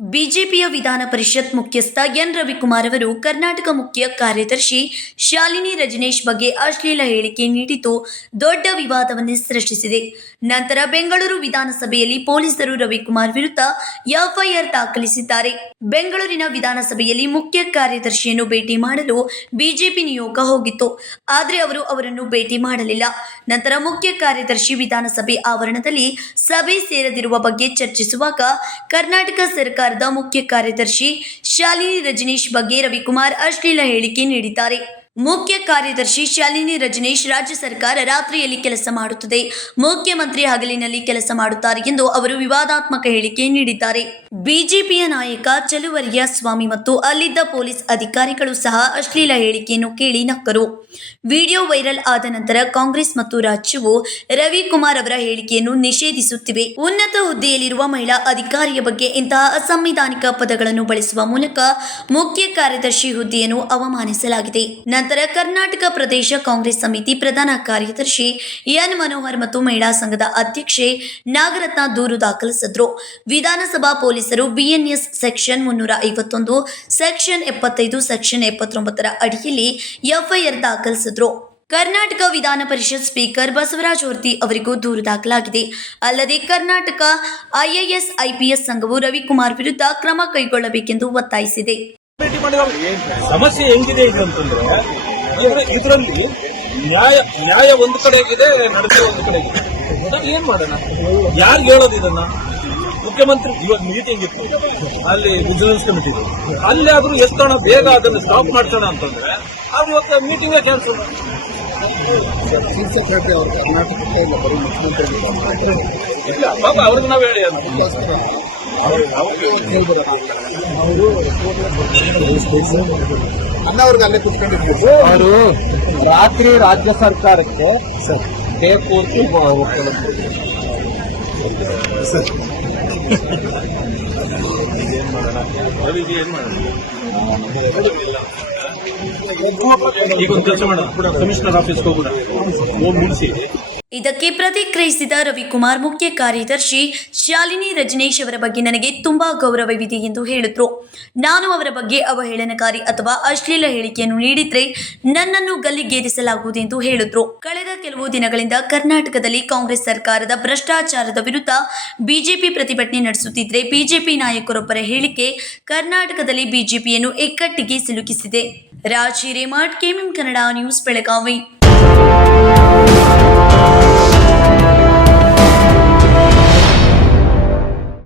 ಬಿಜೆಪಿಯ ವಿಧಾನ ಪರಿಷತ್ ಮುಖ್ಯಸ್ಥ ಎನ್ ರವಿಕುಮಾರ್ ಅವರು ಕರ್ನಾಟಕ ಮುಖ್ಯ ಕಾರ್ಯದರ್ಶಿ ಶಾಲಿನಿ ರಜನೀಶ್ ಬಗ್ಗೆ ಅಶ್ಲೀಲ ಹೇಳಿಕೆ ನೀಡಿದ್ದು ದೊಡ್ಡ ವಿವಾದವನ್ನೇ ಸೃಷ್ಟಿಸಿದೆ. ನಂತರ ಬೆಂಗಳೂರು ವಿಧಾನಸಭೆಯಲ್ಲಿ ಪೊಲೀಸರು ರವಿಕುಮಾರ್ ವಿರುದ್ಧ ಎಫ್ಐಆರ್ ದಾಖಲಿಸಿದ್ದಾರೆ. ಬೆಂಗಳೂರಿನ ವಿಧಾನಸಭೆಯಲ್ಲಿ ಮುಖ್ಯ ಕಾರ್ಯದರ್ಶಿಯನ್ನು ಭೇಟಿ ಮಾಡಲು ಬಿಜೆಪಿ ನಿಯೋಗ ಹೋಗಿತ್ತು. ಆದರೆ ಅವರು ಅವರನ್ನು ಭೇಟಿ ಮಾಡಲಿಲ್ಲ. ನಂತರ ಮುಖ್ಯ ಕಾರ್ಯದರ್ಶಿ ವಿಧಾನಸಭೆ ಆವರಣದಲ್ಲಿ ಸಭೆ ಸೇರದಿರುವ ಬಗ್ಗೆ ಚರ್ಚಿಸುವಾಗ ಕರ್ನಾಟಕ ಸರ್ಕಾರದ ಮುಖ್ಯ ಕಾರ್ಯದರ್ಶಿ ಶಾಲಿನಿ ರಜನೀಶ್ ಬಗ್ಗೆ ರವಿಕುಮಾರ್ ಅಶ್ಲೀಲ ಹೇಳಿಕೆ ನೀಡಿದ್ದಾರೆ. ಮುಖ್ಯ ಕಾರ್ಯದರ್ಶಿ ಶಾಲಿನಿ ರಜನೀಶ್ ರಾಜ್ಯ ಸರ್ಕಾರ ರಾತ್ರಿಯಲ್ಲಿ ಕೆಲಸ ಮಾಡುತ್ತದೆ, ಮುಖ್ಯಮಂತ್ರಿ ಹಗಲಿನಲ್ಲಿ ಕೆಲಸ ಮಾಡುತ್ತಾರೆ ಎಂದು ಅವರು ವಿವಾದಾತ್ಮಕ ಹೇಳಿಕೆ ನೀಡಿದ್ದಾರೆ. ಬಿಜೆಪಿಯ ನಾಯಕ ಚಲುವರಿಯ ಸ್ವಾಮಿ ಮತ್ತು ಅಲ್ಲಿದ್ದ ಪೊಲೀಸ್ ಅಧಿಕಾರಿಗಳು ಸಹ ಅಶ್ಲೀಲ ಹೇಳಿಕೆಯನ್ನು ಕೇಳಿ ನಕ್ಕರು. ವಿಡಿಯೋ ವೈರಲ್ ಆದ ನಂತರ ಕಾಂಗ್ರೆಸ್ ಮತ್ತು ರಾಜ್ಯವು ರವಿಕುಮಾರ್ ಅವರ ಹೇಳಿಕೆಯನ್ನು ನಿಷೇಧಿಸುತ್ತಿವೆ. ಉನ್ನತ ಹುದ್ದೆಯಲ್ಲಿರುವ ಮಹಿಳಾ ಅಧಿಕಾರಿಯ ಬಗ್ಗೆ ಇಂತಹ ಅಸಂವಿಧಾನಿಕ ಪದಗಳನ್ನು ಬಳಸುವ ಮೂಲಕ ಮುಖ್ಯ ಕಾರ್ಯದರ್ಶಿ ಹುದ್ದೆಯನ್ನು ಅವಮಾನಿಸಲಾಗಿದೆ. ನಂತರ ಕರ್ನಾಟಕ ಪ್ರದೇಶ ಕಾಂಗ್ರೆಸ್ ಸಮಿತಿ ಪ್ರಧಾನ ಕಾರ್ಯದರ್ಶಿ ಎನ್ ಮನೋಹರ್ ಮತ್ತು ಮಹಿಳಾ ಸಂಘದ ಅಧ್ಯಕ್ಷೆ ನಾಗರತ್ನ ದೂರು ದಾಖಲಿಸಿದ್ರು. ವಿಧಾನಸಭಾ ಪೊಲೀಸರು ಬಿಎನ್ಎಸ್ ಸೆಕ್ಷನ್ 351, ಸೆಕ್ಷನ್ 75, ಸೆಕ್ಷನ್ 79 ಅಡಿಯಲ್ಲಿ ಎಫ್ಐಆರ್ ದಾಖಲಿಸಿದ್ರು. ಕರ್ನಾಟಕ ವಿಧಾನ ಪರಿಷತ್ ಸ್ಪೀಕರ್ ಬಸವರಾಜ ಹೊರಟ್ಟಿ ಅವರಿಗೂ ದೂರು ದಾಖಲಾಗಿದೆ. ಅಲ್ಲದೆ ಕರ್ನಾಟಕ IAS IPS ಸಂಘವು ರವಿಕುಮಾರ್ ವಿರುದ್ಧ ಕ್ರಮ ಕೈಗೊಳ್ಳಬೇಕೆಂದು ಒತ್ತಾಯಿಸಿದೆ. ಸಮಸ್ಯೆ ಹೆಂಗಿದೆ ಅಂತಂದ್ರೆ ಇದರಲ್ಲಿ ನ್ಯಾಯ ಒಂದು ಕಡೆಗಿದೆ, ನಡೆಸಿ ಒಂದು ಕಡೆಗಿದೆ. ಏನ್ ಮಾಡೋಣ? ಯಾರು ಹೇಳೋದು ಇದನ್ನ? ಮುಖ್ಯಮಂತ್ರಿ ಇವಾಗ ಮೀಟಿಂಗ್ ಇತ್ತು, ಅಲ್ಲಿ ವಿಜಿಲೆನ್ಸ್ ಕಮಿಟಿ ಅಲ್ಲಿ ಆದ್ರೂ ಎಷ್ಟೋಣ ಬೇಗ ಅದನ್ನು ಸ್ಟಾಪ್ ಮಾಡ್ಸೋಣ ಅಂತಂದ್ರೆ ಅದು ಇವತ್ತು ಮೀಟಿಂಗ್ ಕ್ಯಾನ್ಸಲ್. ಚೀಫ್ ಸೆಕ್ರೆಟರಿ ಅವರು ಕರ್ನಾಟಕಕ್ಕೆ ಇಲ್ಲ, ಬರೀ ಮುಖ್ಯಮಂತ್ರಿ ಇಲ್ಲ ಪಾಪ ಅವ್ರಿಗೆ ನಾವು ಹೇಳಿ ಅನ್ನವ್ರಿಗೆ ಅಲ್ಲೇ ಕುತ್ಕೊಂಡಿರ್ಬೋದು. ಅವರು ರಾತ್ರಿ ರಾಜ್ಯ ಸರ್ಕಾರಕ್ಕೆ ಪೂರ್ತಿ ಏನ್ ಮಾಡೋಣ? ರವಿಗೆ ಏನ್ ಮಾಡೋಣ? ಈಗ ಒಂದು ಕೆಲಸ ಮಾಡೋಣ, ಕಮಿಷನರ್ ಆಫೀಸ್ಗೆ ಹೋಗೋಣ, ಹೋಗಿ ಮುಗಿಸಿ. ಇದಕ್ಕೆ ಪ್ರತಿಕ್ರಿಯಿಸಿದ ರವಿಕುಮಾರ್, ಮುಖ್ಯ ಕಾರ್ಯದರ್ಶಿ ಶಾಲಿನಿ ರಜನೀಶ್ ಅವರ ಬಗ್ಗೆ ನನಗೆ ತುಂಬಾ ಗೌರವವಿದೆ ಎಂದು ಹೇಳಿದ್ರು. ನಾನು ಅವರ ಬಗ್ಗೆ ಅವಹೇಳನಕಾರಿ ಅಥವಾ ಅಶ್ಲೀಲ ಹೇಳಿಕೆಯನ್ನು ನೀಡಿದ್ರೆ ನನ್ನನ್ನು ಗಲ್ಲಿಗೇರಿಸಲಾಗುವುದು ಎಂದು ಹೇಳಿದ್ರು. ಕಳೆದ ಕೆಲವು ದಿನಗಳಿಂದ ಕರ್ನಾಟಕದಲ್ಲಿ ಕಾಂಗ್ರೆಸ್ ಸರ್ಕಾರದ ಭ್ರಷ್ಟಾಚಾರದ ವಿರುದ್ಧ ಬಿಜೆಪಿ ಪ್ರತಿಭಟನೆ ನಡೆಸುತ್ತಿದ್ರೆ ಬಿಜೆಪಿ ನಾಯಕರೊಬ್ಬರ ಹೇಳಿಕೆ ಕರ್ನಾಟಕದಲ್ಲಿ ಬಿಜೆಪಿಯನ್ನು ಇಕ್ಕಟ್ಟಿಗೆ ಸಿಲುಕಿಸಿದೆ. Raj Hiremath, KMM Kannada news, Belagavi.